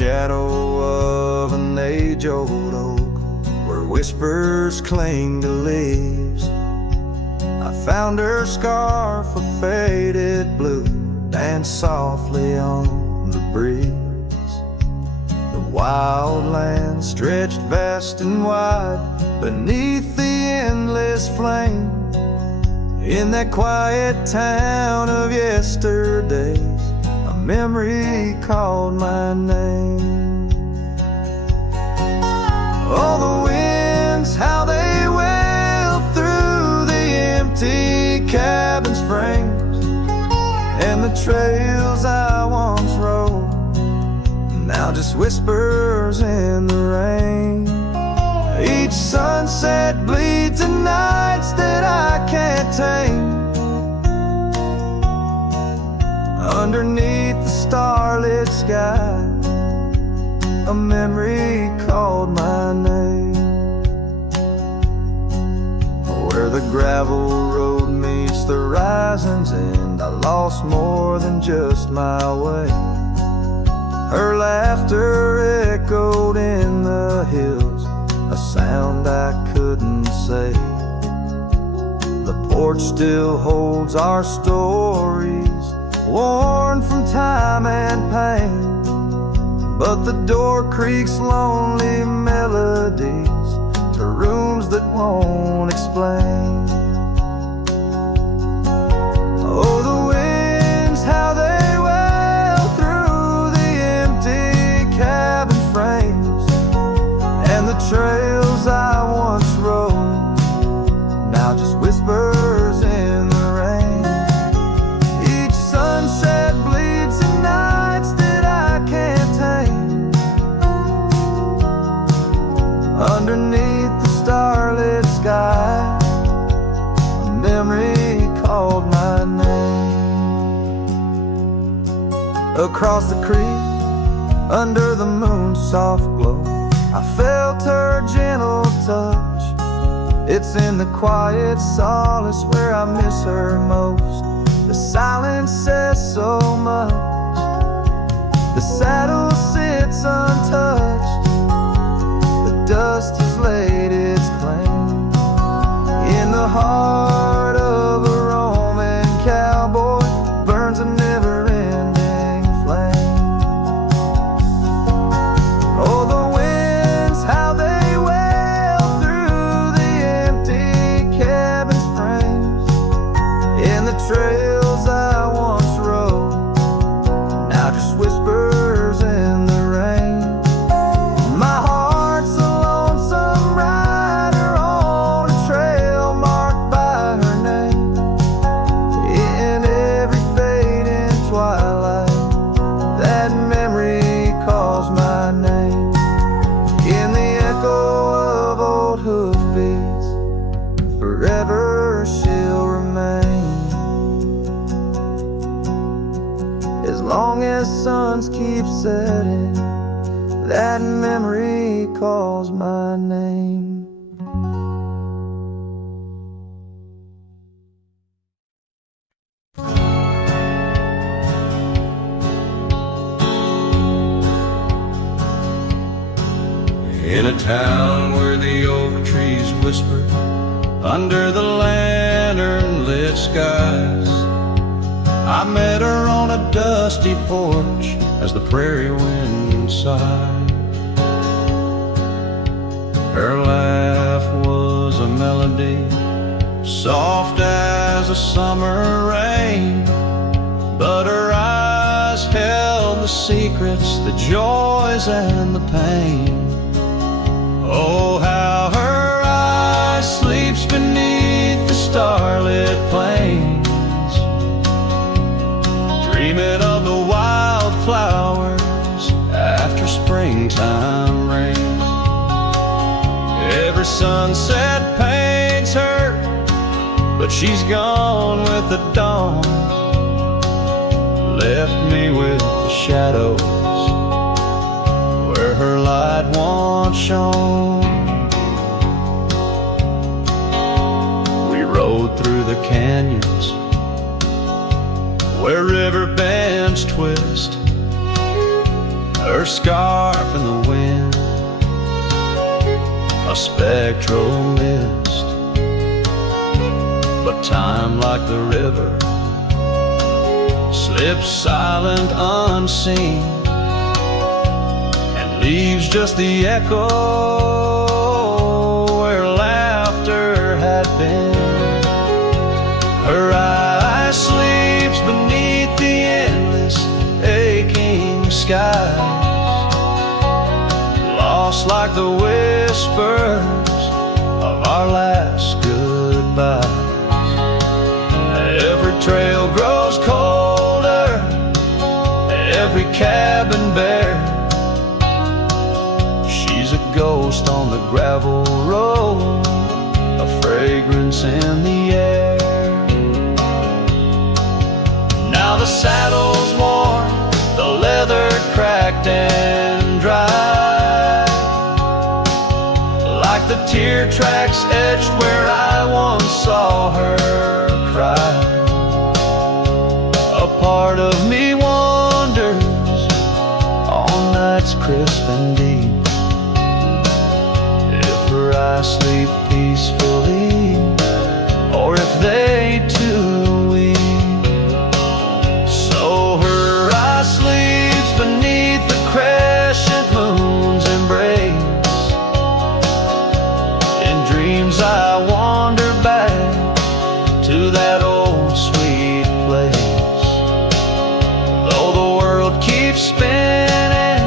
shadow of an age-old oak, where whispers cling to leaves, I found her scarf of faded blue dance softly on the breeze. The wild land stretched vast and wide beneath the endless flame. In that quiet town of yesterdays, a memory called my name. Oh, the winds, how they wail through the empty cabin's frames, and the trails I once rode, now just whispers in the rain. Each sunset bleeds in nights that I can't tame. Underneath the starlit sky, a memory called my name. Where the gravel road meets the horizon's end, I lost more than just my way. Her laughter echoed in the hills, a sound I couldn't say. The porch still holds our stories, worn from time and pain, but the door creaks lonely melodies to rooms that won't explain. Oh, the winds, how they wail through the empty cabin frames, and the trails I once rode, now just whispers in the rain. Each sunset bleeds in nights that I can't tame. Underneath the starlit sky, a memory called my name. Across the creek, under the moon's soft glow, I felt her gentle touch. It's in the quiet solace where I miss her most. The silence says so much. The saddle sits untouched. The dust has laid its claim. In the heart of a Roman cowboy burns a never-ending flame. Oh, the winds, how they wail through the empty cabin's frames, in the trails I once rode, now just whispers in the rain. My heart's a lonesome rider on a trail marked by her name. In every fading twilight, that memory calls my name. In the echo of old hoofbeats, forever she'll remain. As long as suns keep setting, that memory calls my name. In a town where the oak trees whisper under the lantern-lit skies, I met her on a dusty porch as the prairie wind sighed. Her laugh was a melody, soft as a summer rain, but her eyes held the secrets, the joys and the pain. Oh, how her eye sleeps beneath the starlit plains, dreaming of the wildflowers after springtime rain. Every sunset paints her, but she's gone with the dawn, left me with the shadows where her light once shone. We rode through the canyons where river bends twist. her scarf in the wind, a spectral mist. But time, like the river, slips silent, unseen, and leaves just the echo where laughter had been. Her eye sleeps beneath the endless aching skies, lost like the whispers of our last goodbye. Every trail grows colder, every cabin bare. She's a ghost on the gravel road, a fragrance in the air. Now the saddle's worn, the leather cracked and dry, like the tear tracks etched where I once saw her cry. A part of me wanders on nights crisp and deep, if her eyes sleep peacefully, or if they too weep. So her eye sleeps beneath the crescent moon's embrace. In dreams I wander back to that old sweet place. Though the world keeps spinning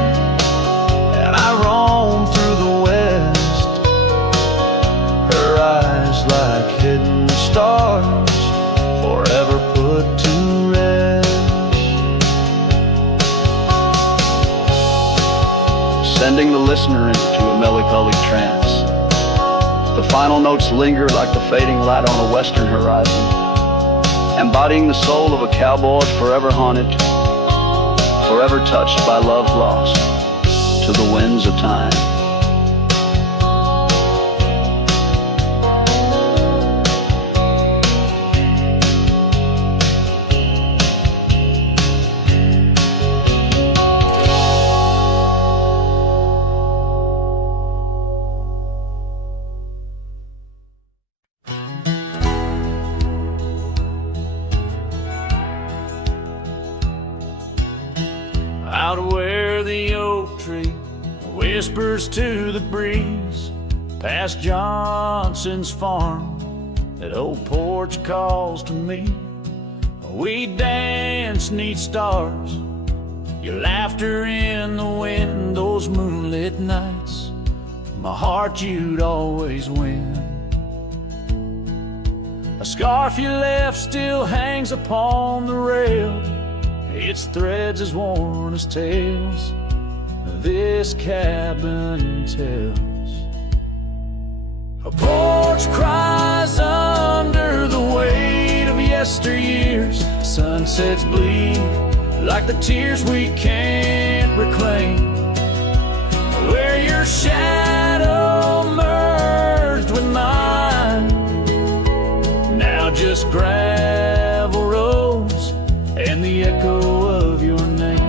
and I roam through the west, her eyes like hidden stars, forever put to rest. Sending the listener into a melancholy trance. The final notes linger like the fading light on a western horizon, embodying the soul of a cowboy forever haunted, forever touched by love lost to the winds of time. Out where the oak tree whispers to the breeze, past Johnson's farm, that old porch calls to me. We dance 'neath stars, your laughter in the wind, those moonlit nights, my heart you'd always win. A scarf you left still hangs upon the rail, its threads as worn as tales this cabin tells. A porch cries under the weight of yesteryears, sunsets bleed like the tears we can't reclaim, where your shadow merged with mine, now just gravel roads and the echo of your name.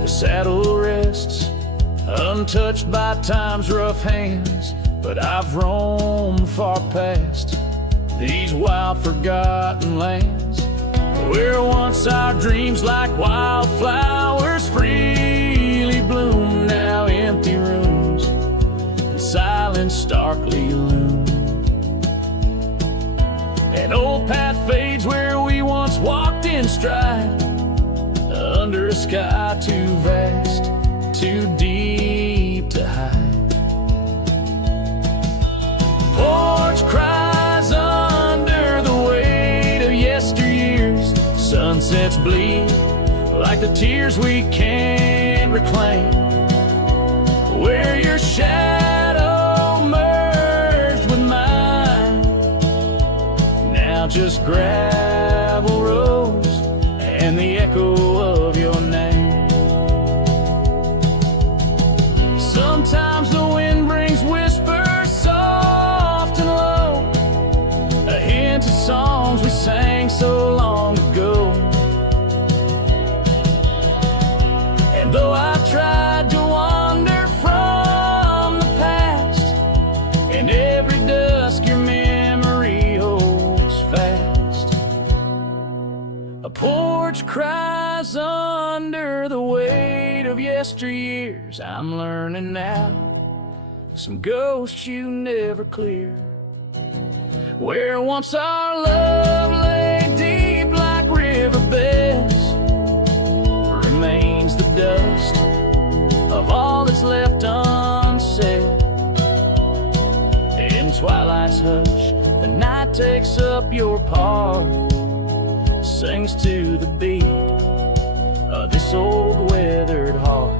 The saddle rests untouched by time's rough hands, but I've roamed far past these wild forgotten lands, where once our dreams like wildflowers freely bloom, now empty rooms and silence starkly loom. An old path fades where we once walked in stride, under a sky too vast, too deep to hide. Porch cries under the weight of yesteryears, sunsets bleed like the tears we can't reclaim, where your shadow merged with mine, now just gravel roads and the echo of your name. Sometimes the wind brings whispers soft and low, a hint of songs we sang so porch cries under the weight of yesteryears. I'm learning now some ghosts you never clear. Where once our love lay deep like riverbeds remains the dust of all that's left unsaid. In twilight's hush, the night takes up your part, sings to the beat of this old weathered heart.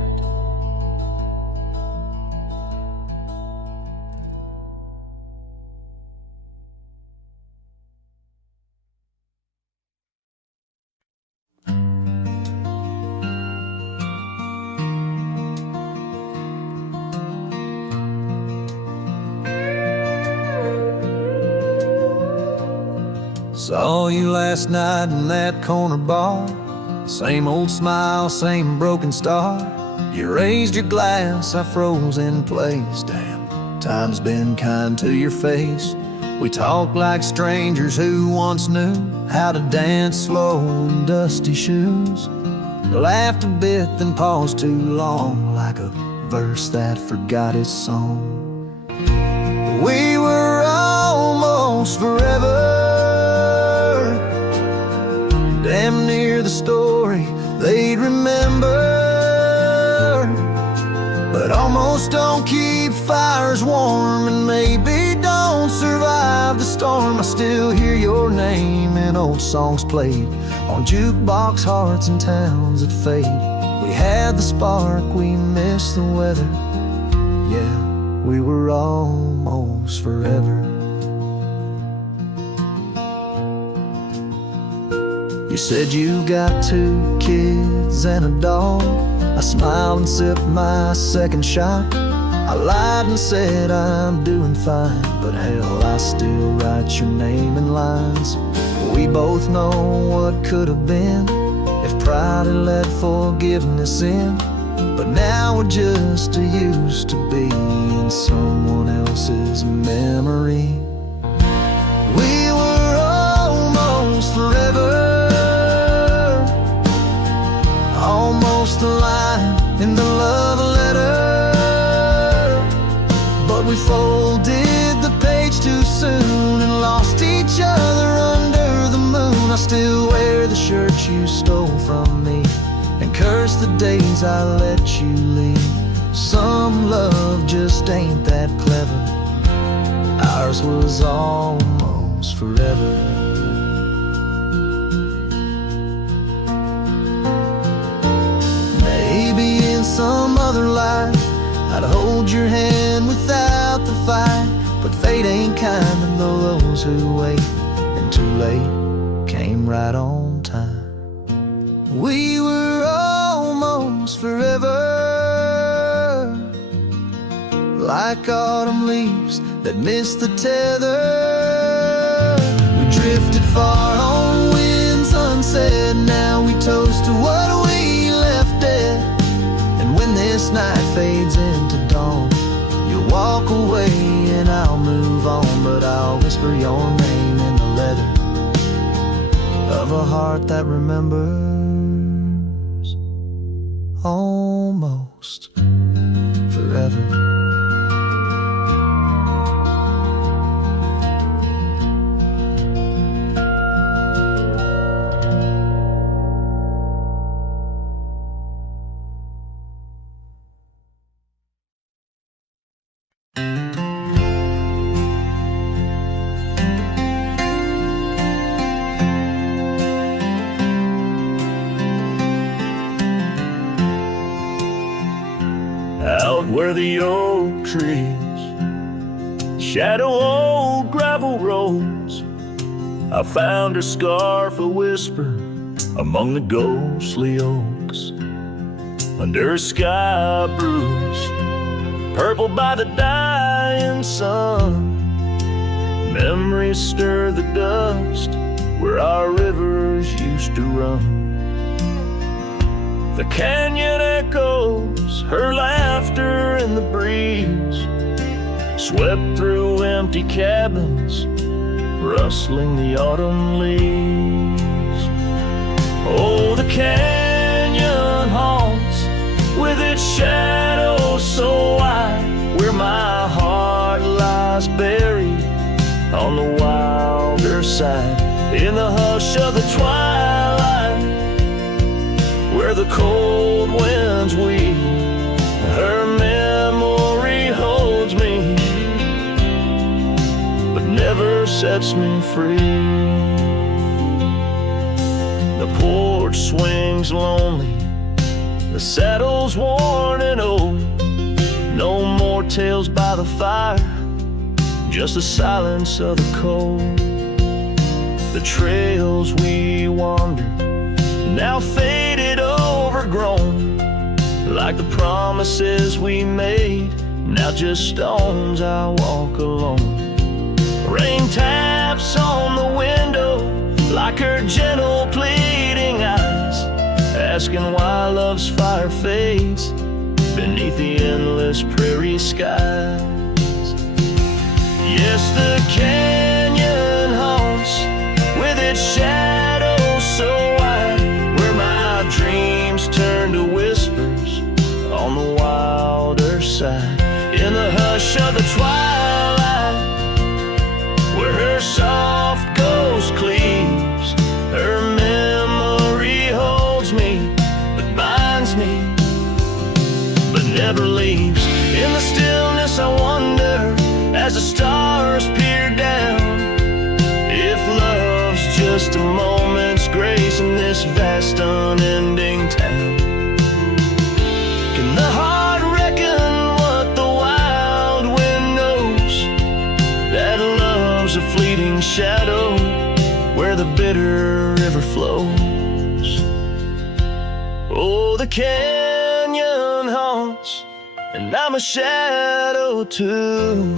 Saw you last night in that corner bar. Same old smile, same broken star. You raised your glass, I froze in place. Damn, time's been kind to your face. We talked like strangers who once knew how to dance slow in dusty shoes. Laughed a bit, then paused too long, like a verse that forgot its song. We were almost forever, damn near the story they'd remember. But almost don't keep fires warm, and maybe don't survive the storm. I still hear your name in old songs played on jukebox hearts and towns that fade. We had the spark, we missed the weather. Yeah, we were almost forever. You said you got 2 kids and a dog. I smiled and sipped my second shot. I lied and said I'm doing fine, but hell, I still write your name in lines. We both know what could have been if pride had let forgiveness in. But now we're just used to be in someone else's memory. We were almost forever, almost a line in the love letter. But we folded the page too soon and lost each other under the moon. I still wear the shirt you stole from me and curse the days I let you leave. Some love just ain't that clever. Ours was almost forever. Some other life I'd hold your hand without the fight, but fate ain't kind to those who wait, and too late came right on time. We were almost forever, like autumn leaves that missed the tether. We drifted far on winds unsaid. Now we toast to what we left dead. When this night fades into dawn, you'll walk away and I'll move on. But I'll whisper your name in the leather of a heart that remembers almost forever. Out where the oak trees shadow old gravel roads, I found her scarf a whisper among the ghostly oaks. Under a sky bruised purple by the dying sun, memories stir the dust where our rivers used to run. The canyon echoes her laughter in the breeze, swept through empty cabins, rustling the autumn leaves. Oh, the canyon haunts with its shadows so wide, where my heart lies buried on the wilder side. In the hush of the twilight, where the cold winds weep, her memory holds me, but never sets me free. The porch swings lonely, the saddle's worn and old. No more tales by the fire, just the silence of the cold. The trails we wandered, now faded, overgrown, like the promises we made, now just stones I walk alone. Rain taps on the window like her gentle pleading eyes, asking why love's fire fades beneath the endless prairie skies. Yes, the canyon haunts with its shadows so wide, where my dreams turn to whispers on the wilder side. In the hush of the twilight, where her soft ghost cleaves, her memory holds me, but binds me, but never leaves. In the stillness I wonder, as the stars peer down, if love's just a moment's grace in this vast unending town. Can the heart reckon what the wild wind knows, that love's a fleeting shadow where the bitter river flows? Oh, the canyon haunts, and I'm a shadow too,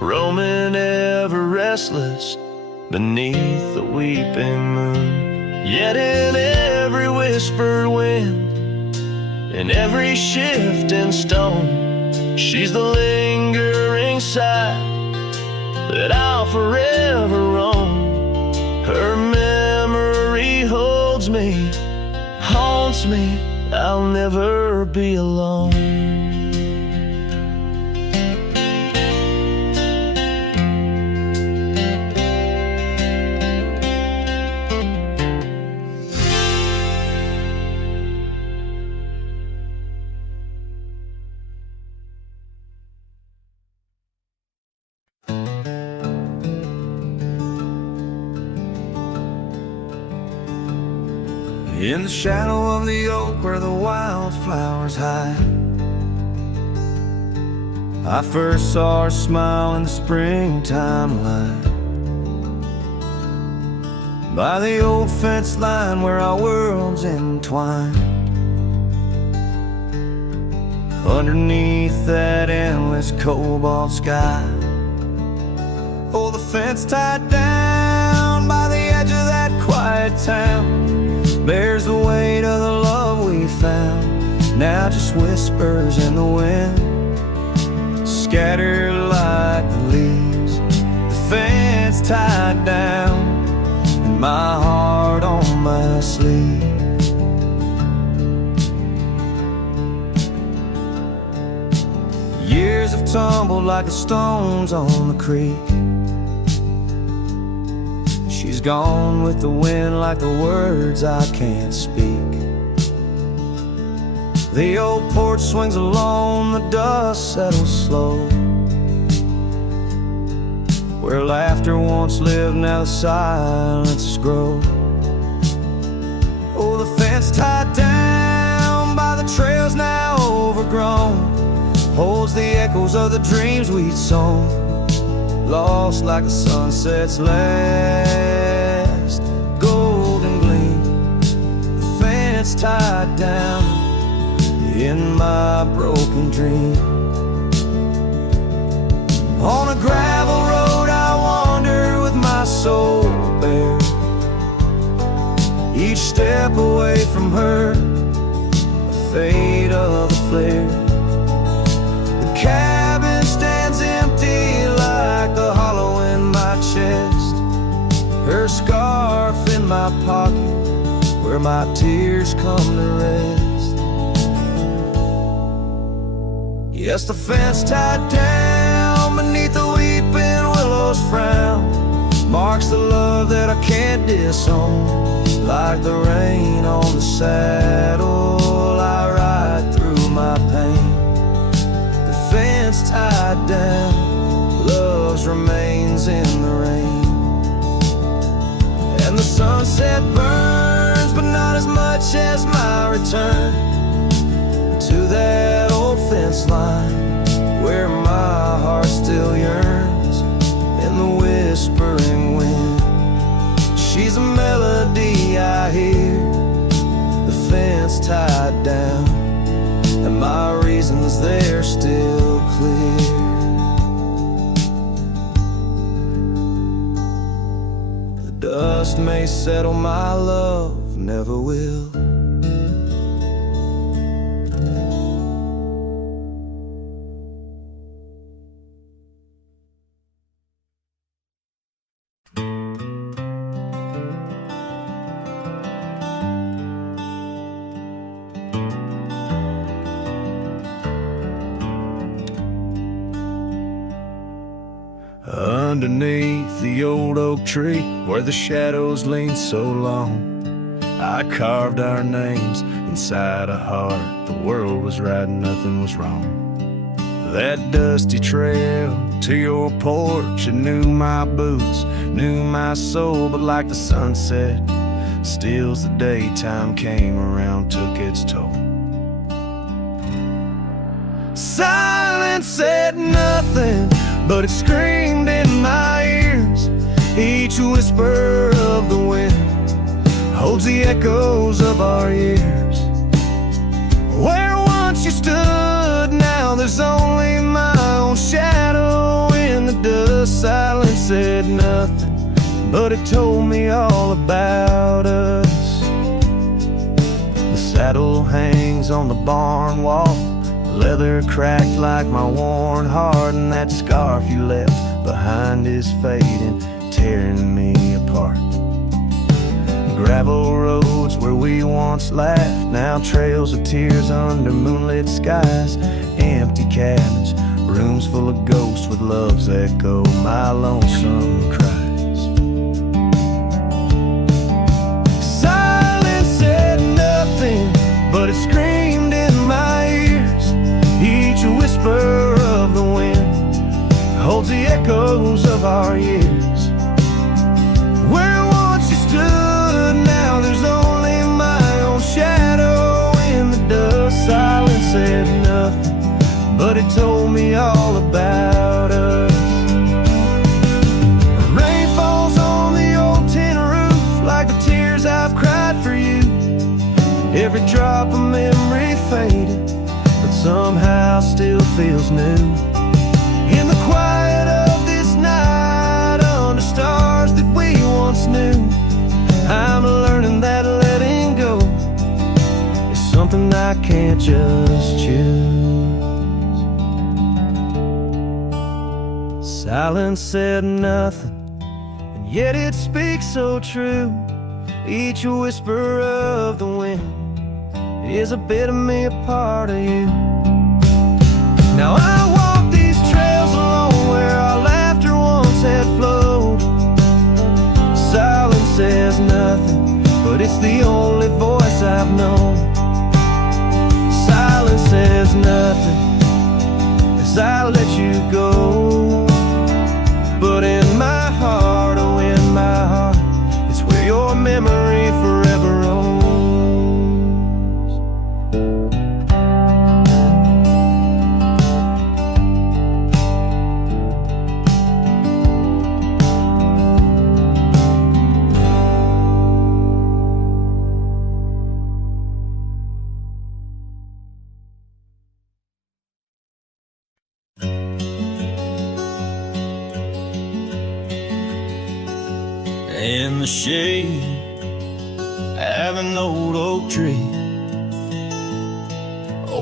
roaming ever restless beneath the weeping moon. Yet in every whispered wind, in every shifting stone, she's the lingering sigh that I'll forever roam. Her memory holds me, haunts me, I'll never be alone. In the shadow of the oak where the wildflowers hide, I first saw her smile in the springtime light. By the old fence line where our worlds entwine, underneath that endless cobalt sky. Oh, the fence tied down by the edge of that quiet town bears the weight of the love we found, now just whispers in the wind, scattered like the leaves. The fence tied down, and my heart on my sleeve. Years have tumbled like the stones on the creek. She's gone with the wind like the words I can't speak. The old porch swings alone, the dust settles slow. Where laughter once lived, now the silence grows. Oh, the fence tied down by the trails now overgrown holds the echoes of the dreams we'd sown, lost like the sunset's last golden gleam. The fence tied down in my broken dream. On a gravel road I wander with my soul bare, each step away from her, a fade of the flare. The cabin stands empty like the hollow in my chest, her scarf in my pocket, where my tears come to rest. Yes, the fence tied down beneath the weeping willow's frown marks the love that I can't disown. Like the rain on the saddle, I ride through my pain. The fence tied down, love's remains in the rain. And the sunset burns, but not as much as my return to that old fence line where my heart still yearns in the whispering wind. She's a melody I hear, the fence tied down, and my reasons they're still clear. The dust may settle, my love never will. Underneath the old oak tree where the shadows lean so long, I carved our names inside a heart. The world was right and nothing was wrong. That dusty trail to your porch, it knew my boots, knew my soul. But like the sunset steals the daytime came around, took its toll. Silence said nothing, but it screamed in my ears. Each whisper of the wind holds the echoes of our years. Where once you stood, now there's only my own shadow in the dust. Silence said nothing, but it told me all about us. The saddle hangs on the barn wall, leather cracked like my worn heart, and that scarf you left behind is fading, tearing me apart. Gravel roads where we once laughed, now trails of tears under moonlit skies. Empty cabins, rooms full of ghosts with love's echo, my lonesome cries. Silence said nothing, but it screamed in my ears. Each whisper of the wind holds the echoes of our years. Where once you stood, now there's only my own shadow in the dust. Silence said nothing, but it told me all about us. Rain falls on the old tin roof like the tears I've cried for you. Every drop of memory faded, but somehow still feels new. In the quiet of this night, under stars that we once knew, I'm learning that letting go is something I can't just choose. Silence said nothing, and yet it speaks so true. Each whisper of the wind is a bit of me, a part of you. Now I walk these trails alone where our laughter once had flowed. Silence says nothing, but it's the only voice I've known. Silence says nothing as I let you go. But in my heart, oh in my heart, it's where your memory forever owns. In the shade of an old oak tree,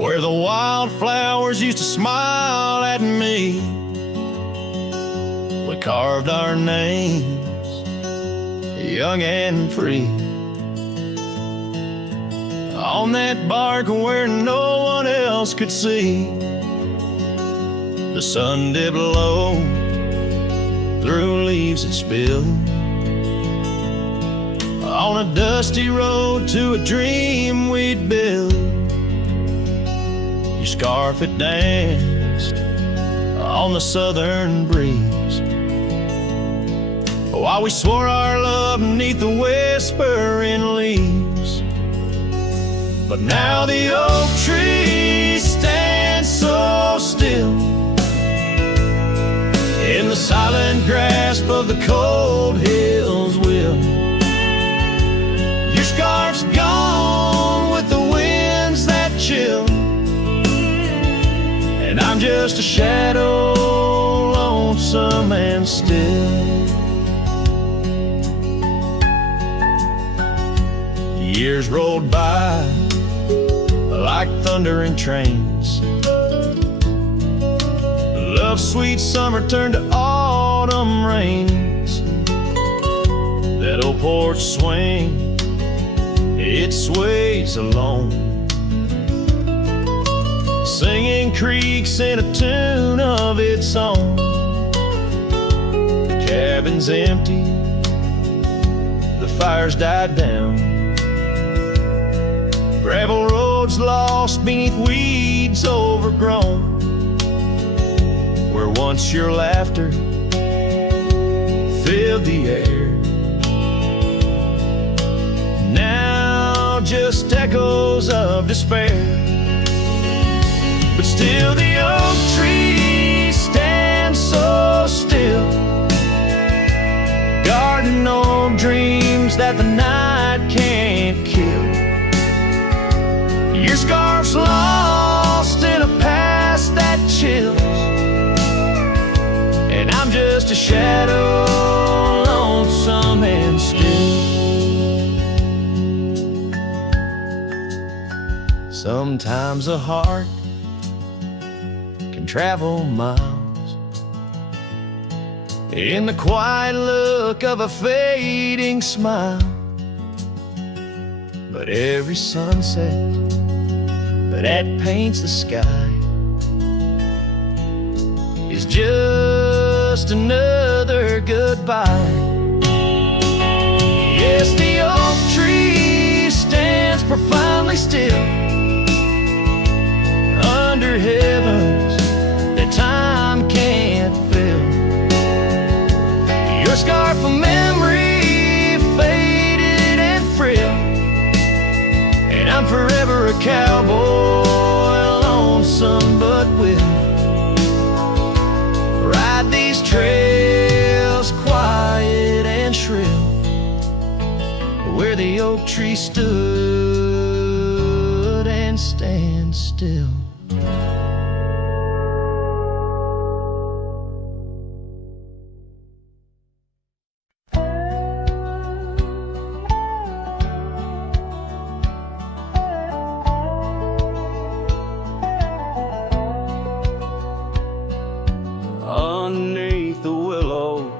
where the wildflowers used to smile at me, we carved our names, young and free. on that bark where no one else could see. The sun dipped low through leaves that spilled on a dusty road to a dream we'd build. Your scarf it danced on the southern breeze while we swore our love beneath the whispering leaves. But now the oak tree stands so still in the silent grasp of the cold hills will. Your scarf's gone with the winds that chill, and I'm just a shadow, lonesome and still. Years rolled by like thundering trains. Love's sweet summer turned to autumn rains. That old porch swing, it sways alone, singing creaks in a tune of its own. The cabin's empty, the fire's died down. Gravel roads lost beneath weeds overgrown, where once your laughter filled the air. Now just echoes of despair. But still the oak tree stands so still, guarding old dreams that the night can't kill. Your scarf's lost in a past that chills, and I'm just a shadow, lonesome and still. Sometimes a heart can travel miles in the quiet look of a fading smile. But every sunset that paints the sky is just another goodbye. Yes, the oak tree stands profoundly still under heavens that time can't fill. Your scarf of memory faded and frail, and I'm forever a cowboy, lonesome but will ride these trails quiet and shrill, where the oak tree stood and stands still. Underneath the willow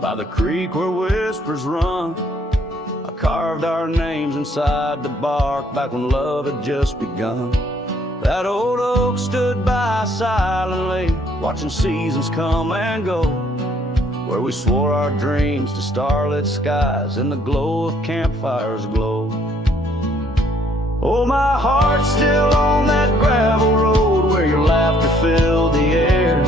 by the creek where whispers run, I carved our names inside the bark back when love had just begun. That old oak stood by silently, watching seasons come and go, where we swore our dreams to starlit skies and the glow of campfires glow. Oh, my heart's still on that gravel road where your laughter filled the air.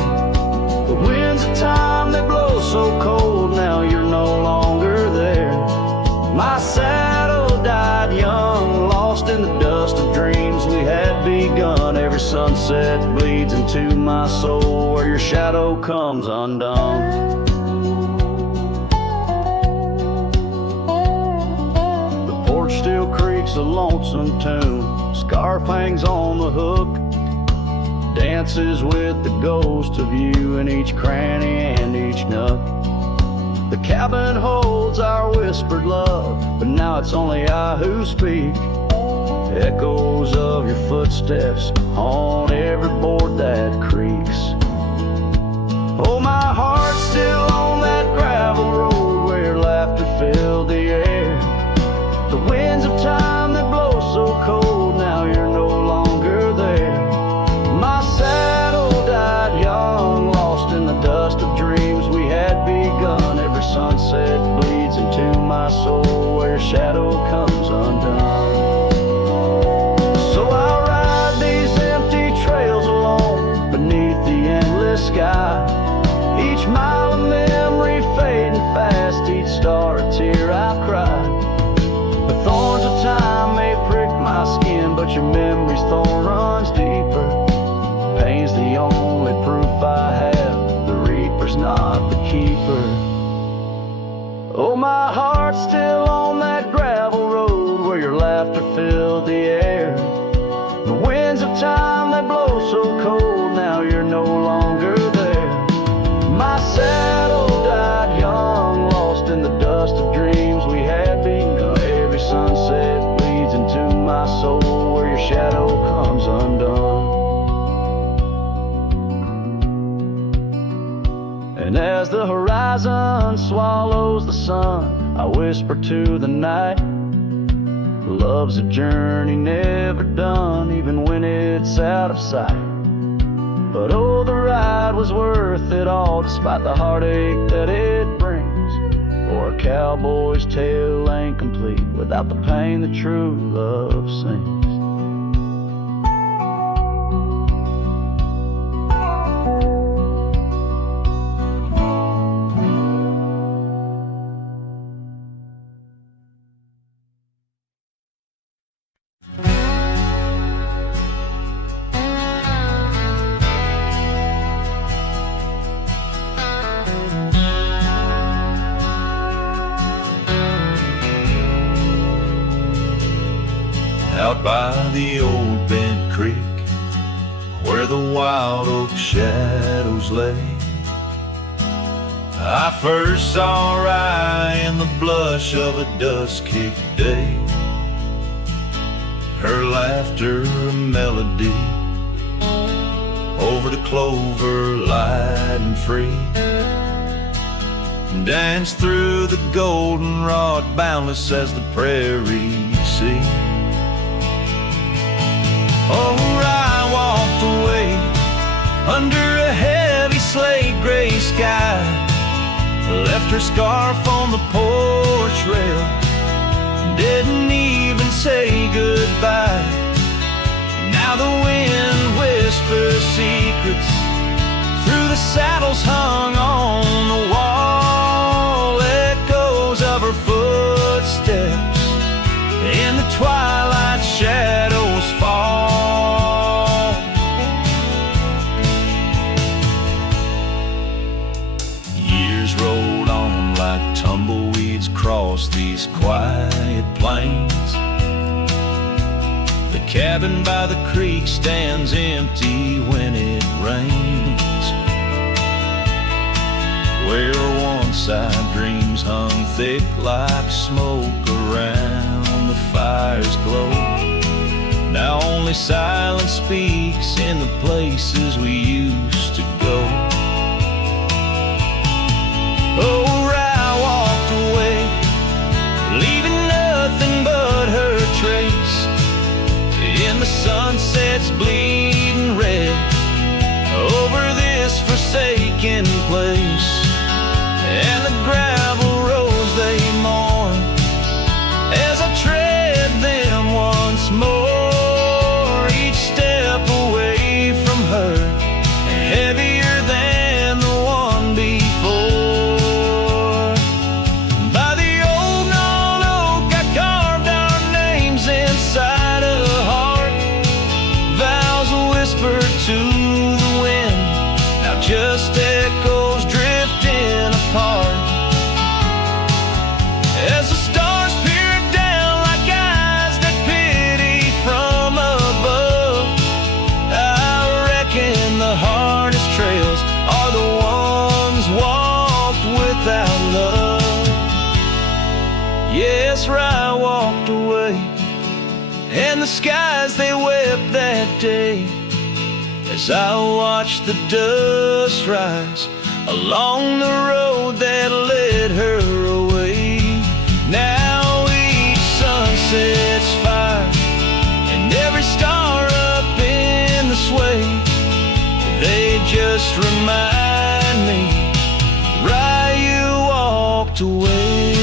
The winds of time that blow so cold, now you're no longer there. My saddle died young, lost in the dust of dreams we had begun. Every sunset bleeds into my soul where your shadow comes undone. The porch still creaks a lonesome tune, scarf hangs on the hook, dances with the ghost of you in each cranny and each nook. The cabin holds our whispered love, but now it's only I who speak. Echoes of your footsteps on every board that creaks. Oh, my heart's still on that gravel road where your laughter filled the air. The winds of time that blow so cold, where shadow comes undone. So I'll ride these empty trails alone beneath the endless sky. Each mile of memory fading fast, each star a tear I've cried. The thorns of time may prick my skin, but your memory's thorn runs deeper. Pain's the only proof I have, the reaper's not the keeper. Oh, my heart's still on that gravel road where your laughter filled the air. The winds of time that blow so cold, now you're no longer there. My saddle died young, lost in the dust of dreams we had begun. Every sunset bleeds into my soul where your shadow comes undone. And as the horizon swallows the sun, I whisper to the night, love's a journey never done, even when it's out of sight. But oh, the ride was worth it all, despite the heartache that it brings. For a cowboy's tale ain't complete without the pain that true love sings. Out by the old bent creek, where the wild oak shadows lay, I first saw Rye in the blush of a dusk-kicked day. Her laughter a melody over the clover, light and free, danced through the goldenrod, boundless as the prairie sea. Oh, I walked away under a heavy slate gray sky, left her scarf on the porch rail, didn't even say goodbye. Now the wind whispers secrets through the saddles hung on the wall, echoes of her footsteps in the twilight shadows fall. Years rolled on like tumbleweeds across these quiet plains. The cabin by the creek stands empty when it rains, where once our dreams hung thick like smoke around the fire's glow. Now only silence speaks in the places we used to go. Oh, I walked away, leaving nothing but her trace in the sunset's bleeding red over this forsaken place. And the gravel roads they mourn as I tread them once more, each step away from her heavier than the one before. By the old gnarled oak I carved our names inside a heart, vows whispered to the wind, now just echoes drifting apart. As the stars peer down like eyes that pity from above, I reckon the hardest trails are the ones walked without love. Yes, Rye walked away, and the skies they wept that day as I watched the dust rise along the road that led her away. Now each sunset's fire and every star up in the sway, they just remind me, Rye, you walked away.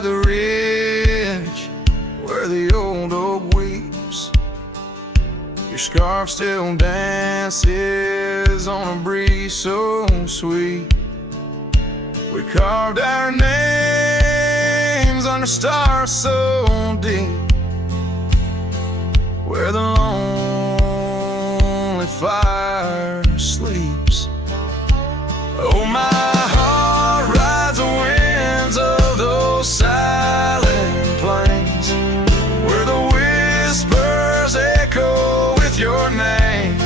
by the ridge where the old oak weeps. Your scarf still dances on a breeze so sweet. We carved our names under stars so deep, where the lonely fire sleeps. Oh, my heart rides the winds of those silent plains, where the whispers echo with your name.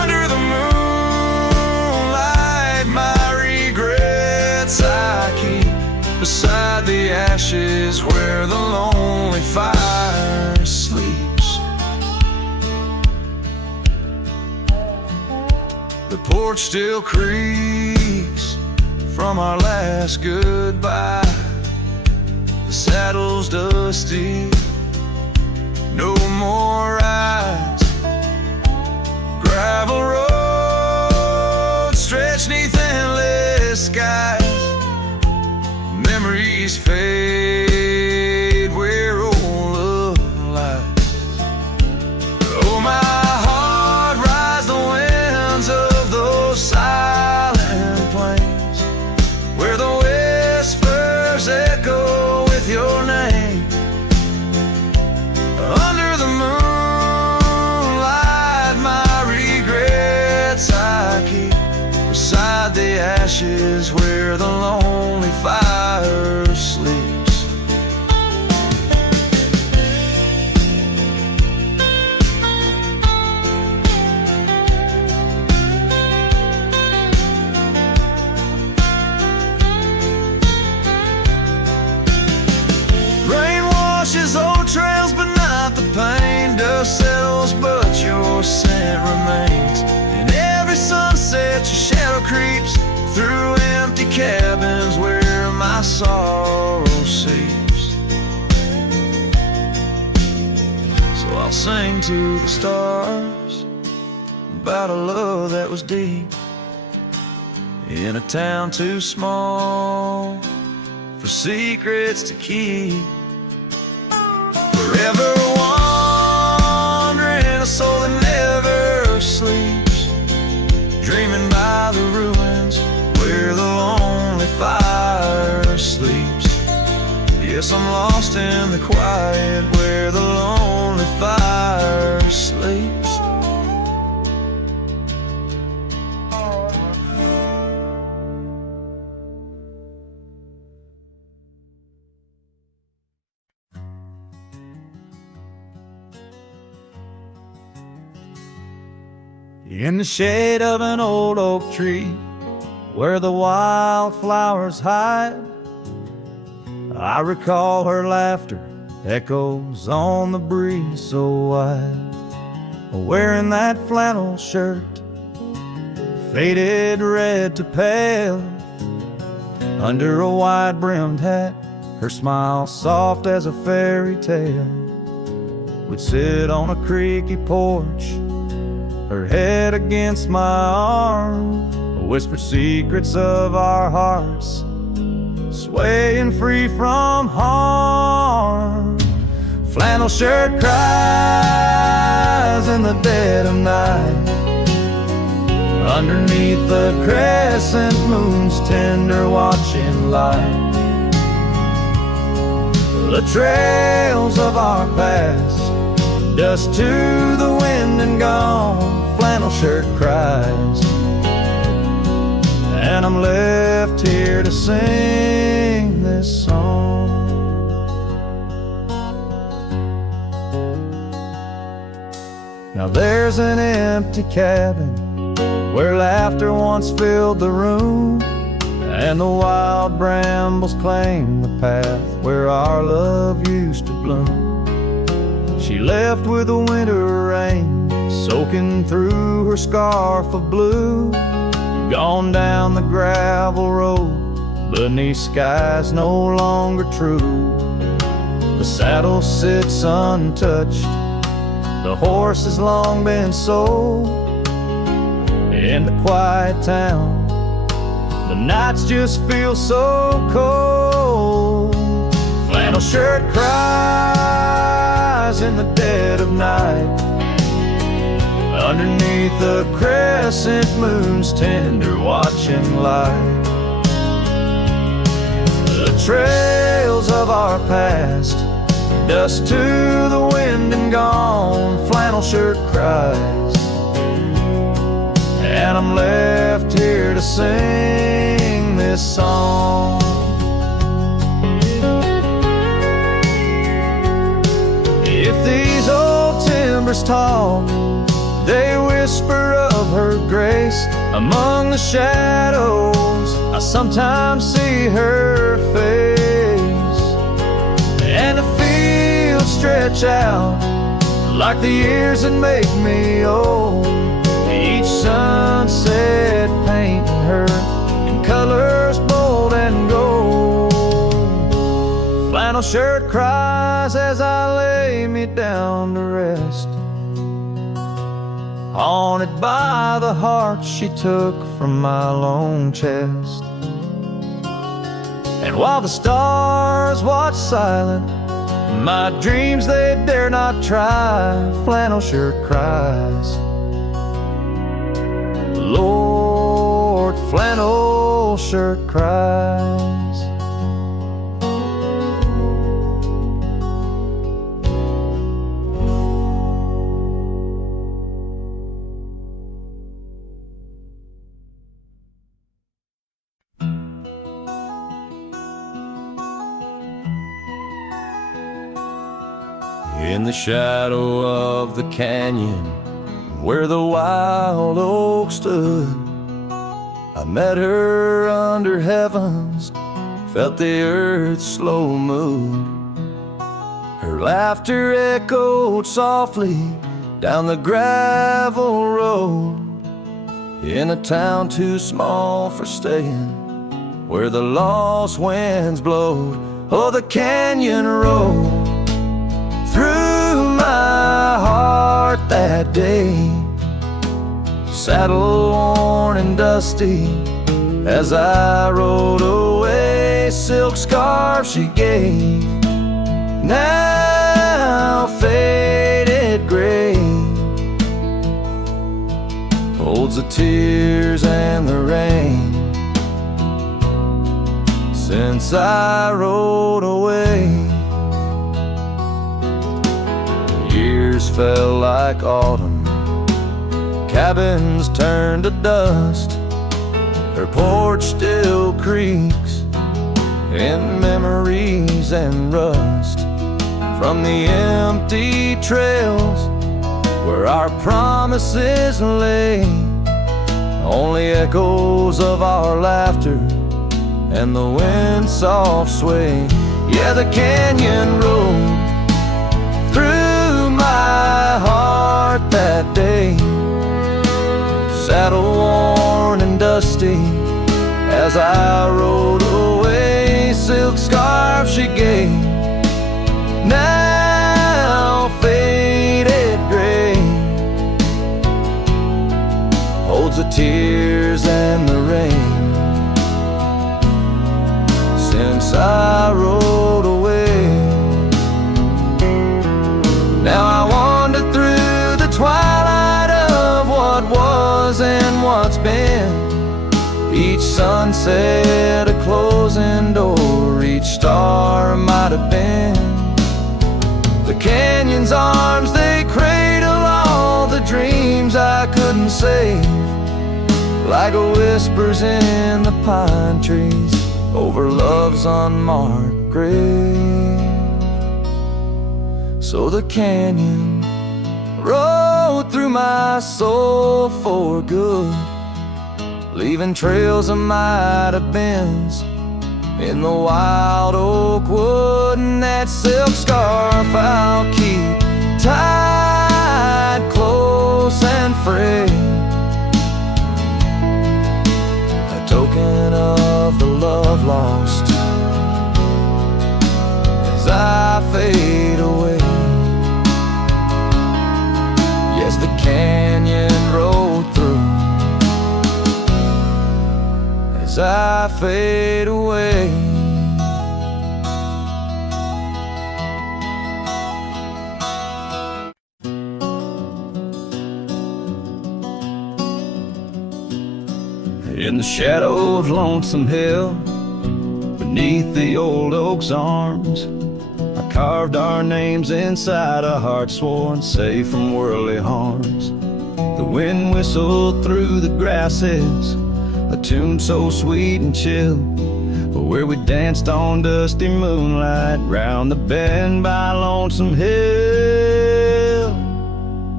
Under the moonlight, my regrets I keep beside the ashes where the lonely fire sleeps. The porch still creaks from our last goodbye. The saddle's dusty, no more rides. Gravel roads stretch neath endless skies. Memories fade where old love lies. Oh, my heart rides the winds of those silent plains, where the whispers echo with your name. Under the moonlight, my regrets I keep beside the ashes where the lonely fire sleeps. Rain washes old trails, but not the pain. Dust settles, but your scent remains. In every sunset, your shadow creeps through empty cabins where my sorrow seeps. So I'll sing to the stars about a love that was deep, in a town too small for secrets to keep. Forever wandering, a soul that never sleeps, dreaming by the ruins where the lonely fire sleeps. Yes, I'm lost in the quiet where the lonely fire sleeps. In the shade of an old oak tree, where the wildflowers hide, I recall her laughter echoes on the breeze so wide. Wearing that flannel shirt, faded red to pale, under a wide-brimmed hat, her smile soft as a fairy tale. We'd sit on a creaky porch, her head against my arm, whispered secrets of our hearts, swaying free from harm. Flannel shirt cries in the dead of night, underneath the crescent moon's tender watching light. The trails of our past, dust to the wind and gone. Flannel shirt cries, and I'm left here to sing this song. Now there's an empty cabin where laughter once filled the room, and the wild brambles claim the path where our love used to bloom. She left with the winter rain soaking through her scarf of blue, gone down the gravel road beneath skies no longer true. The saddle sits untouched, the horse has long been sold. In the quiet town, the nights just feel so cold. shirt cries in the dead of night, underneath the crescent moon's tender watching light. The trails of our past, dust to the wind and gone, flannel shirt cries, and I'm left here to sing this song. If these old timbers talk, they whisper of her grace. Among the shadows, I sometimes see her face, and the fields stretch out like the years that make me old. Each sunset painting her in colors bold and gold. Flannel shirt cries as I lay me down to rest, haunted by the heart she took from my lone chest. And while the stars watch silent, my dreams they dare not try, flannel shirt cries, Lord, flannel shirt cries. In the shadow of the canyon where the wild oak stood, I met her under heavens, felt the earth's slow move. Her laughter echoed softly down the gravel road, in a town too small for staying, where the lost winds blowed. Oh, the canyon road through my heart that day, saddle worn and dusty as I rode away. Silk scarf she gave, now faded gray, holds the tears and the rain since I rode away. Years fell like autumn, cabins turned to dust, her porch still creaks in memories and rust, from the empty trails where our promises lay, only echoes of our laughter and the wind's soft sway. Yeah, the canyon road through my heart that day, saddle worn and dusty as I rode away. Silk scarf she gave, now faded gray, holds the tears and the rain since I rode away. Now I wander through the twilight of what was and what's been, each sunset a closing door, each star might have been. The canyon's arms, they cradle all the dreams I couldn't save, like whispers in the pine trees over love's unmarked grave. So the canyon rode through my soul for good, leaving trails of might have beens in the wild oak wood. And that silk scarf I'll keep tied close and frayed, a token of the love lost as I fade away. Yes, the canyon road through as I fade away. In the shadow of Lonesome Hill, beneath the old oak's arms, I carved our names inside a heart sworn safe from worldly harms. The wind whistled through the grasses, a tune so sweet and chill, where we danced on dusty moonlight round the bend by Lonesome Hill.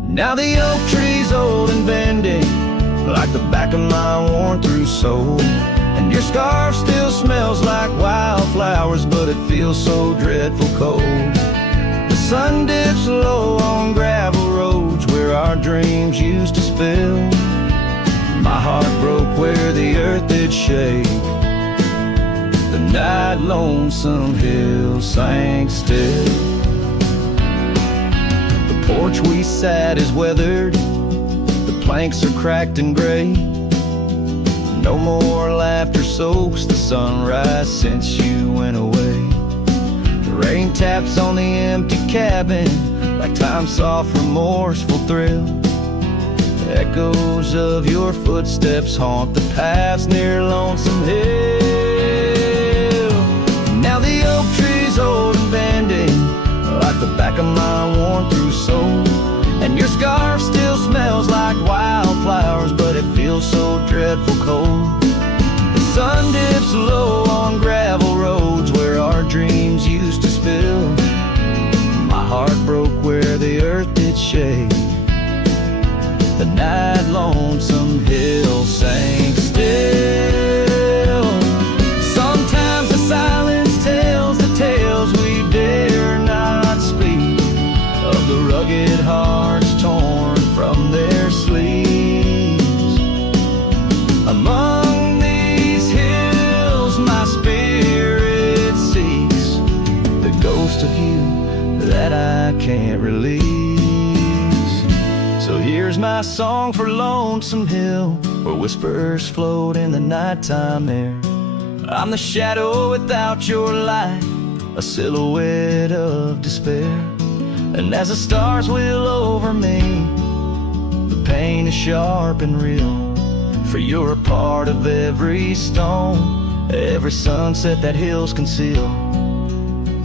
Now the oak tree's old and bending, like the back of my worn-through soul, and your scarf still smells like wildflowers, but it feels so dreadful cold. The sun dips low on gravel roads where our dreams used to spill. My heart broke where the earth did shake. The night Lonesome Hill sank still. The porch we sat is weathered, the planks are cracked and gray. No more laughter soaks the sunrise since you went away. The rain taps on the empty cabin like time's soft remorseful thrill. The echoes of your footsteps haunt the paths near Lonesome Hill. Now the oak tree's old and bending, like the back of my worn-through soul, and your scarf still smells like wildflowers, but it feels so dreadful cold. The sun dips low on gravel roads where our dreams used to spill. My heart broke where the earth did shake. The night Lonesome Hill sank still. Sometimes the silence tells the tales we dare not speak, of the rugged hearts torn from their sleeves. Among these hills my spirit seeks the ghost of you that I can't release. So here's my song for Lonesome Hill, where whispers float in the nighttime air. I'm the shadow without your light, a silhouette of despair. And as the stars wheel over me, the pain is sharp and real, for you're a part of every stone, every sunset that hills conceal.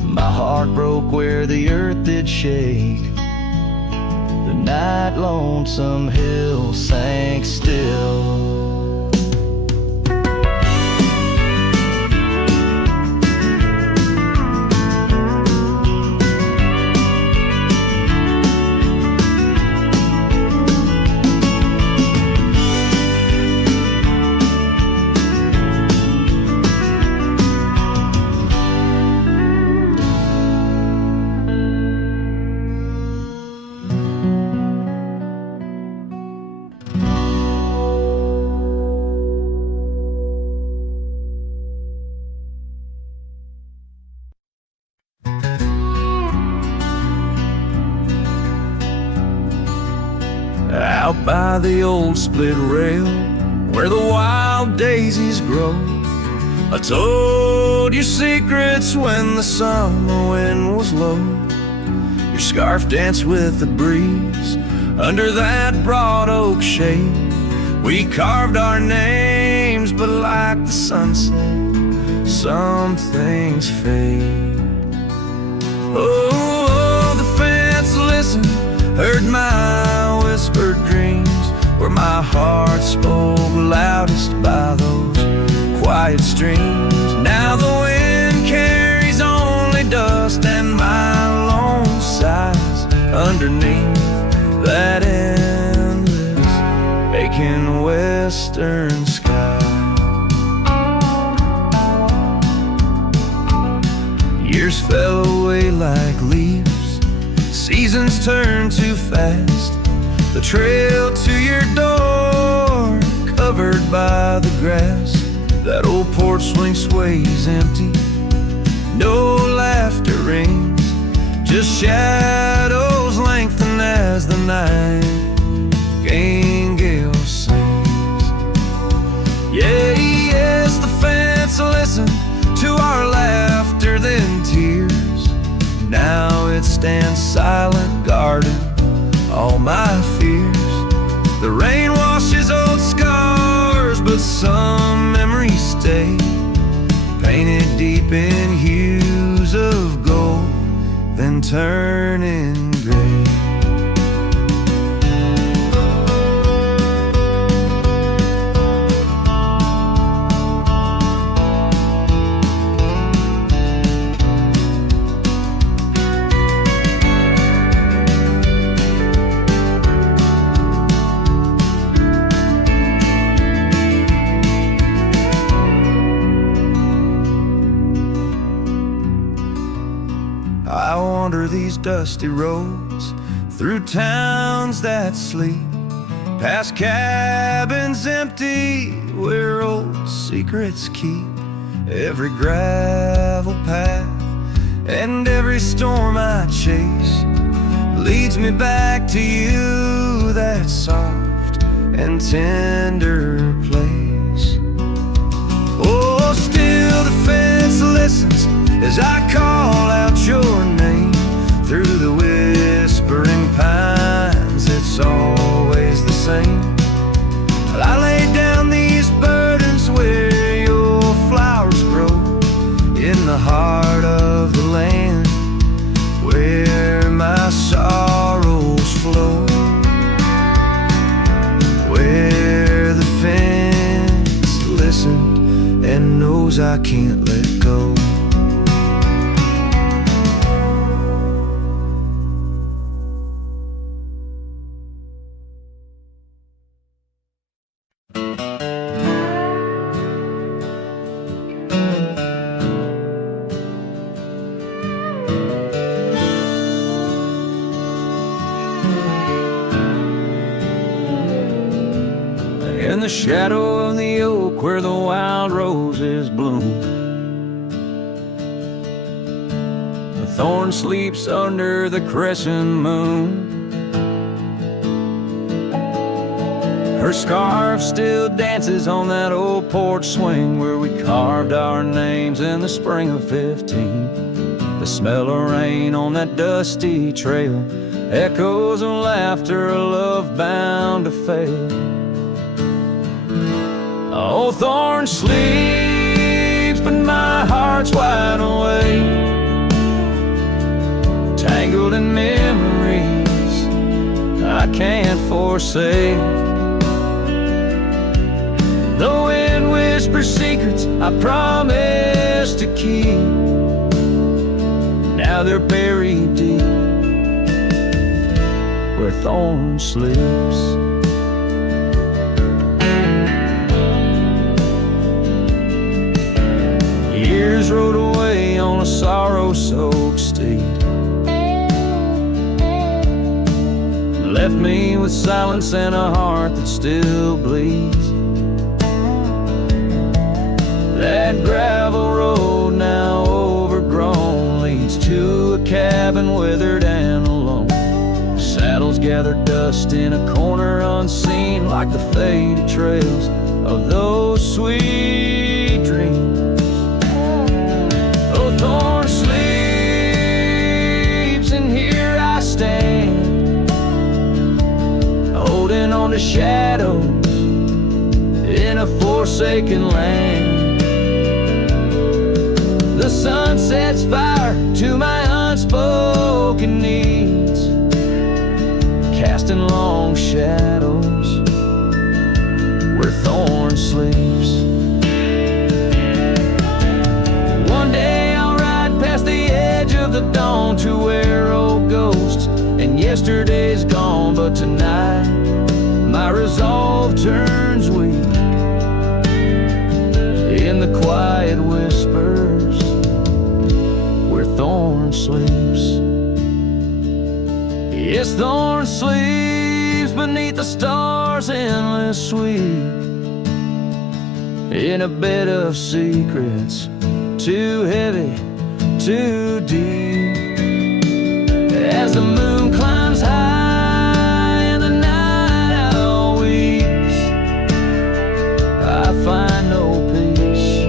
My heart broke where the earth did shake. The night Lonesome Hill sank still. Out by the old split rail, where the wild daisies grow, I told you secrets when the summer wind was low. Your scarf danced with the breeze under that broad oak shade. We carved our names, but like the sunset, some things fade. Oh, the fence listened, heard my whispered dreams, where my heart spoke loudest by those quiet streams. Now the wind carries only dust, and my lone sighs underneath that endless, aching western sky. Years fell away like leaves, seasons turn too fast. The trail to your door, covered by the grass. That old porch swing sways empty, no laughter rings, just shadows lengthen as the nightingale sings. Yeah, yes, the fence listened to our laughter, then tears. Now it stands silent, guarding all my fears. The rain washes old scars, but some hues of gold, then turning gray. I wander these dusty roads through towns that sleep, past cabins empty where old secrets keep. Every gravel path and every storm I chase leads me back to you, that soft and tender place. Oh, still the fence listens as I call out your name through the whispering pines. It's always the same. I lay down these burdens where your flowers grow, in the heart of the land where my sorrows flow, where the fence listened and knows I can't let go. In the shadow of the oak where the wild roses bloom, the thorn sleeps under the crescent moon. Her scarf still dances on that old porch swing where we carved our names in the spring of 15. The smell of rain on that dusty trail, echoes of laughter, a love bound to fail. Old thorn sleeps, but my heart's wide awake, tangled in memories I can't forsake. The wind whispers secrets I promised to keep, now they're buried deep where thorn sleeps. Years rode away on a sorrow-soaked steed, left me with silence and a heart that still bleeds. That gravel road, now overgrown, leads to a cabin weathered and alone. Saddles gather dust in a corner unseen, like the faded trails of those sweet dreams. Thorn sleeps, and here I stand, holding on to shadows in a forsaken land. The sun sets fire to my unspoken needs, casting long shadows where thorn sleeps. One day past the edge of the dawn to where old ghosts and yesterday's gone, but tonight my resolve turns weak in the quiet whispers where thorn sleeps. Yes, thorn sleeps beneath the stars' endless sweep, in a bed of secrets too heavy, too deep. As the moon climbs high and the night owl weeps, I find no peace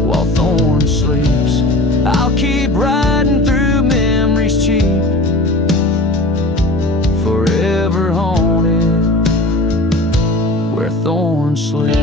while thorn sleeps. I'll keep riding through memories cheap, forever haunted where thorn sleeps.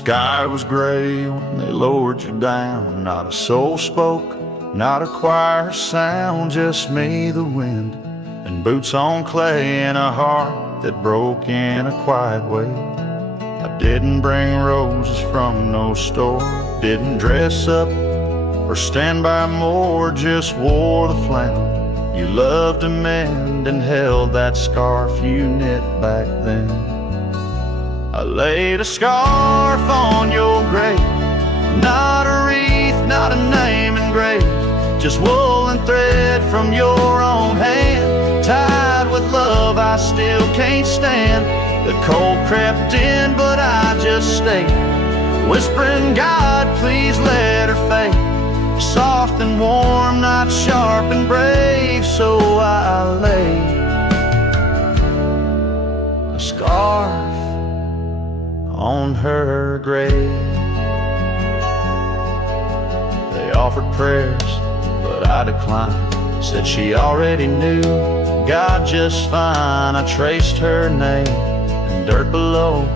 sky was gray when they lowered you down. Not a soul spoke, not a choir sound, just me, the wind, and boots on clay, and a heart that broke in a quiet way. I didn't bring roses from no store, didn't dress up or stand by more, just wore the flannel you loved to mend and held that scarf you knit back then. I laid a scarf on your grave, not a wreath, not a name engraved, just wool and thread from your own hand, tied with love I still can't stand. The cold crept in, but I just stayed, whispering, God, please let her fade. Soft and warm, not sharp and brave, so I laid a scarf on her grave. They offered prayers, but I declined, said she already knew God just fine. I traced her name in dirt below,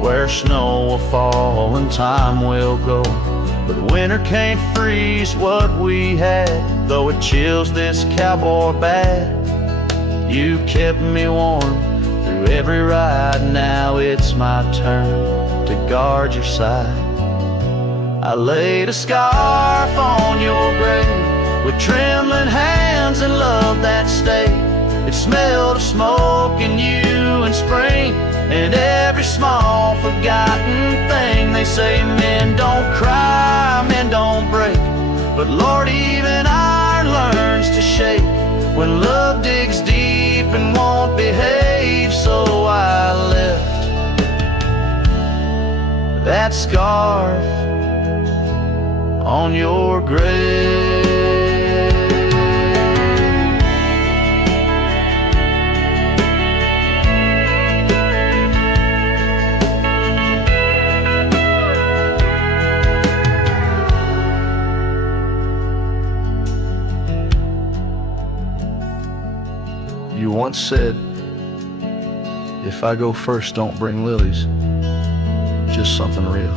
where snow will fall and time will go, but winter can't freeze what we had, though it chills this cowboy bad. You kept me warm through every ride, now it's my turn to guard your side. I laid a scarf on your grave with trembling hands and love that stayed. It smelled of smoke and you and spring and every small forgotten thing. They say men don't cry, men don't break, but Lord, even iron learns to shake when love digs deep and won't behave. So I left that scarf on your grave. You once said, if I go first, don't bring lilies, just something real.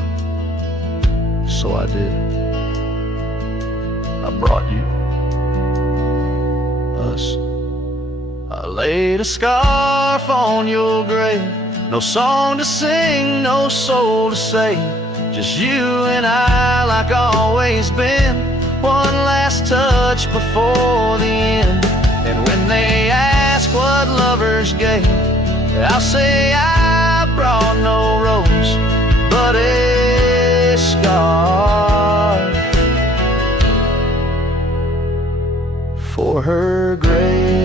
So I did. I brought you us. I laid a scarf on your grave, no song to sing, no soul to save, just you and I like always been, one last touch before the end. And when they ask what lovers gave, I'll say I brought no rose, but a scarf for her grave.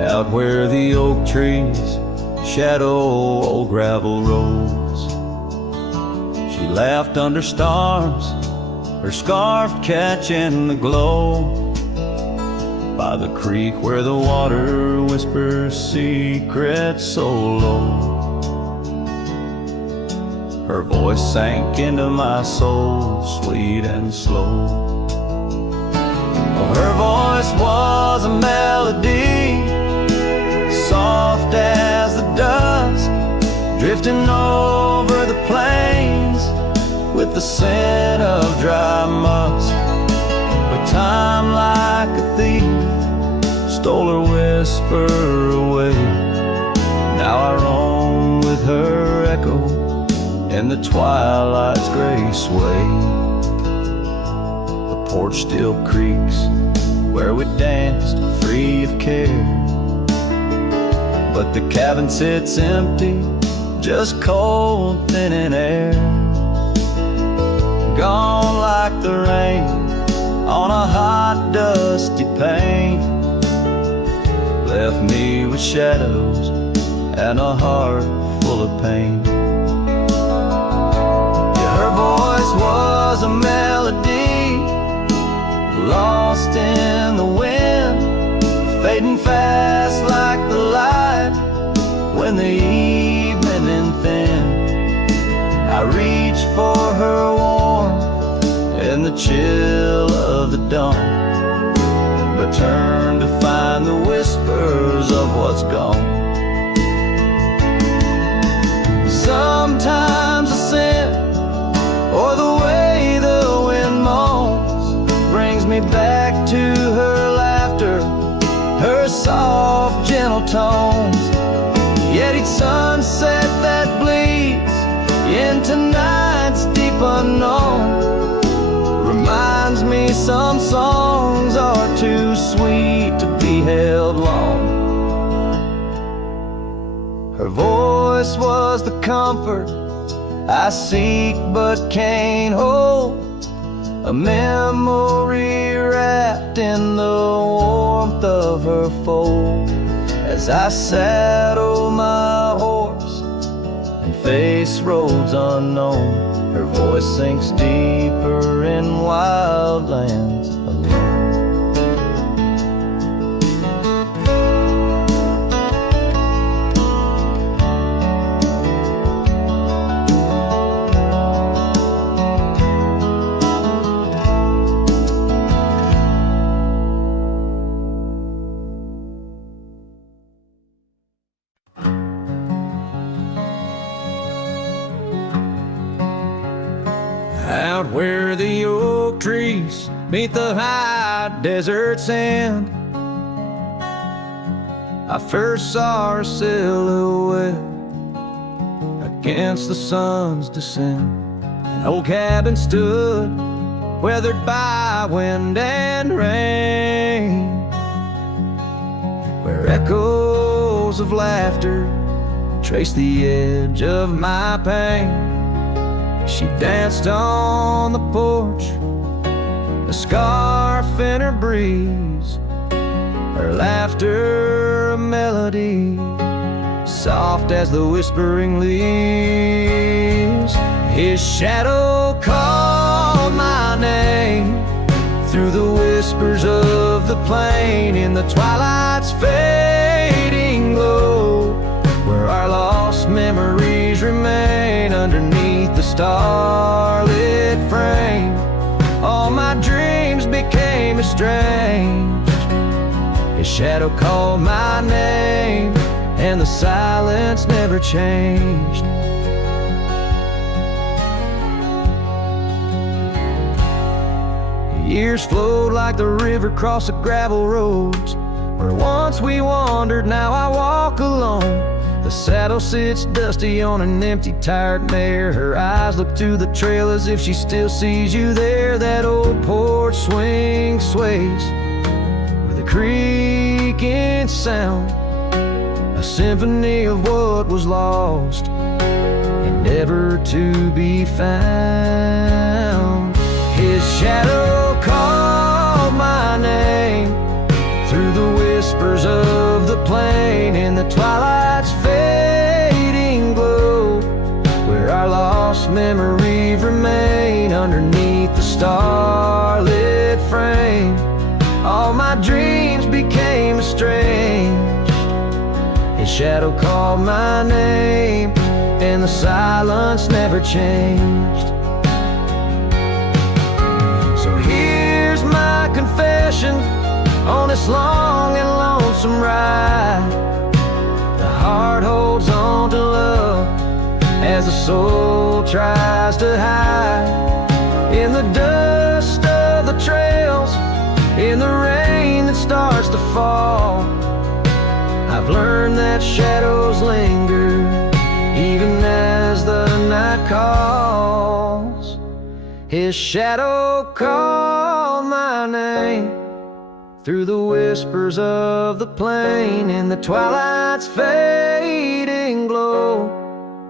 Out where the oak trees shadow old gravel roads, she laughed under stars, her scarf catching the glow. By the creek where the water whispers secrets so low, her voice sank into my soul, sweet and slow. Oh, her voice was a melody, soft as the dusk, drifting over the plains with the scent of dry musk. But time, like a thief, stole her whisper away. Now I roam with her echo in the twilight's gray sway. The porch still creaks where we danced free of care, but the cabin sits empty, just cold, thinning air. Gone like the rain on a hot, dusty pane, left me with shadows and a heart full of pain. Yeah, her voice was a melody, lost in the wind, fading fast like the light when the evening thin. I reached for her warmth in the chill of the dawn, but turned to find the whispers of what's gone. Sometimes the scent or the way the wind moans brings me back to her laughter, her soft, gentle tones. Yet each sunset that bleeds into night's deep unknown reminds me some songs are too sweet to be held long. Her voice was the comfort I seek but can't hold, a memory wrapped in the warmth of her fold. As I saddle my horse and face roads unknown, her voice sinks deeper in wild lands alone. Out where the oak trees meet the high desert sand, I first saw her silhouette against the sun's descent. An old cabin stood, weathered by wind and rain, where echoes of laughter traced the edge of my pain. She danced on the porch, a scarf in her breeze, her laughter a melody, soft as the whispering leaves. His shadow called my name through the whispers of the plain, in the twilight's fading glow, where our lost memories remain underneath the starlit frame. All my dreams became estranged. His shadow called my name, and the silence never changed. Years flowed like the river across the gravel roads, where once we wandered, now I walk alone. The saddle sits dusty on an empty, tired mare. Her eyes look to the trail as if she still sees you there. That old porch swing sways with a creaking sound, a symphony of what was lost and never to be found. His shadow called my name through the whispers of the plain, in the twilight's fading glow, where our lost memories remain underneath the starlit frame. All my dreams became estranged. His shadow called my name, and the silence never changed. So here's my confession on this long and lonesome ride. The heart holds on to love as the soul tries to hide in the dust of the trails, in the rain that starts to fall. I've learned that shadows linger even as the night calls. His shadow called my name through the whispers of the plain, in the twilight's fading glow,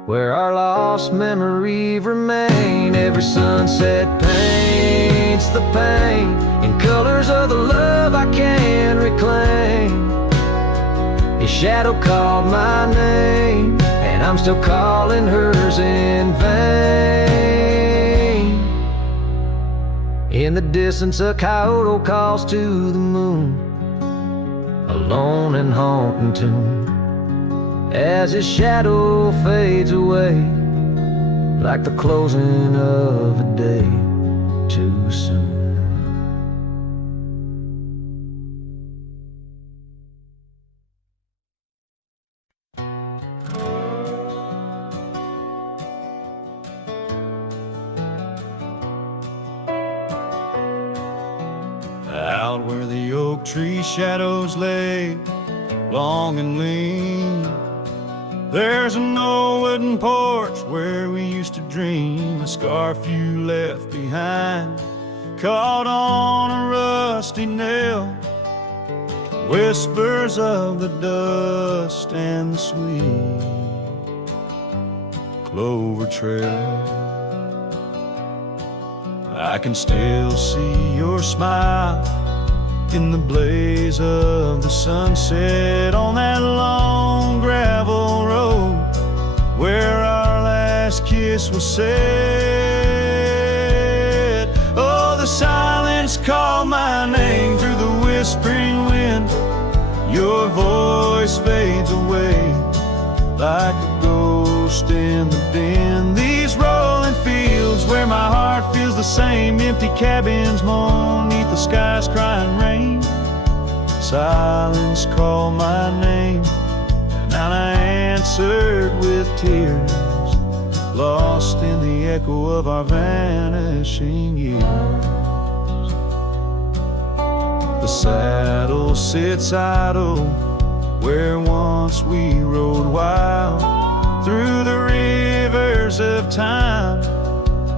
where our lost memories remain. Every sunset paints the pain in colors of the love I can't reclaim. His shadow called my name, and I'm still calling hers in vain. In the distance a coyote calls to the moon, a lone and haunting tune, as his shadow fades away, like the closing of a day too soon. Out where the oak tree shadows lay, long and lean, there's an old wooden porch where we used to dream. A scarf you left behind, caught on a rusty nail, whispers of the dust and the sweet clover trail. I can still see your smile in the blaze of the sunset on that long gravel road where our last kiss was said. Oh, the silence called my name through the whispering wind. Your voice fades away like a ghost in the bend. These rolling fields where my heart feels the same, empty cabins moan neath the sky's crying rain. Silence called my name, and I answered with tears, lost in the echo of our vanishing years. The saddle sits idle where once we rode wild through the rivers of time,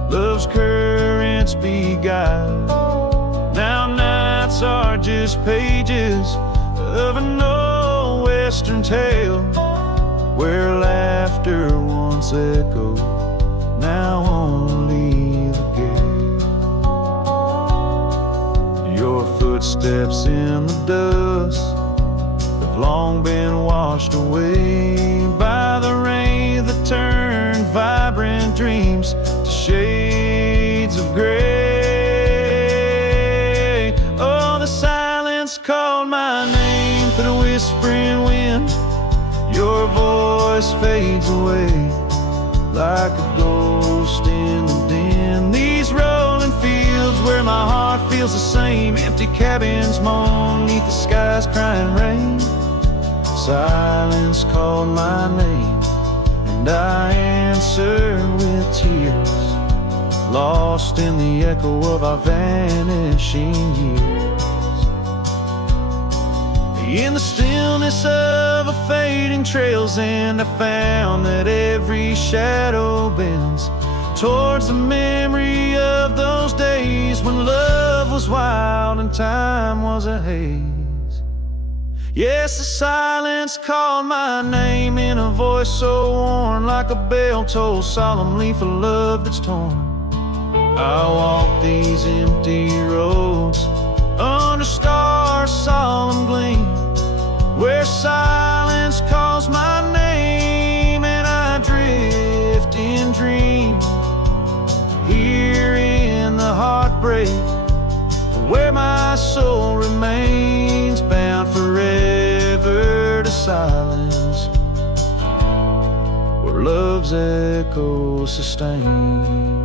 love's currents beguiled. Now nights are just pages of an old western tale where laughter once echoed, now only the gale. Your footsteps in the dust have long been washed away by the rain that turned vibrant dreams to shades of gray. Oh, the silence called my name through the whispering wind. Your voice fades away like a ghost in the den. These rolling fields where my heart feels the same, empty cabins moan neath the sky's crying rain. Silence called my name, and I answered with tears, lost in the echo of our vanishing years. In the stillness of a fading trail's end, I found that every shadow bends towards the memory of those days when love was wild and time was a haze. Yes, the silence called my name in a voice so worn, like a bell toll solemnly for love that's torn. I walk these empty roads under stars' solemn gleam, where silence calls my name and I drift in dream. Here in the heartbreak, where my soul remains bound forever to silence, where love's echo sustains.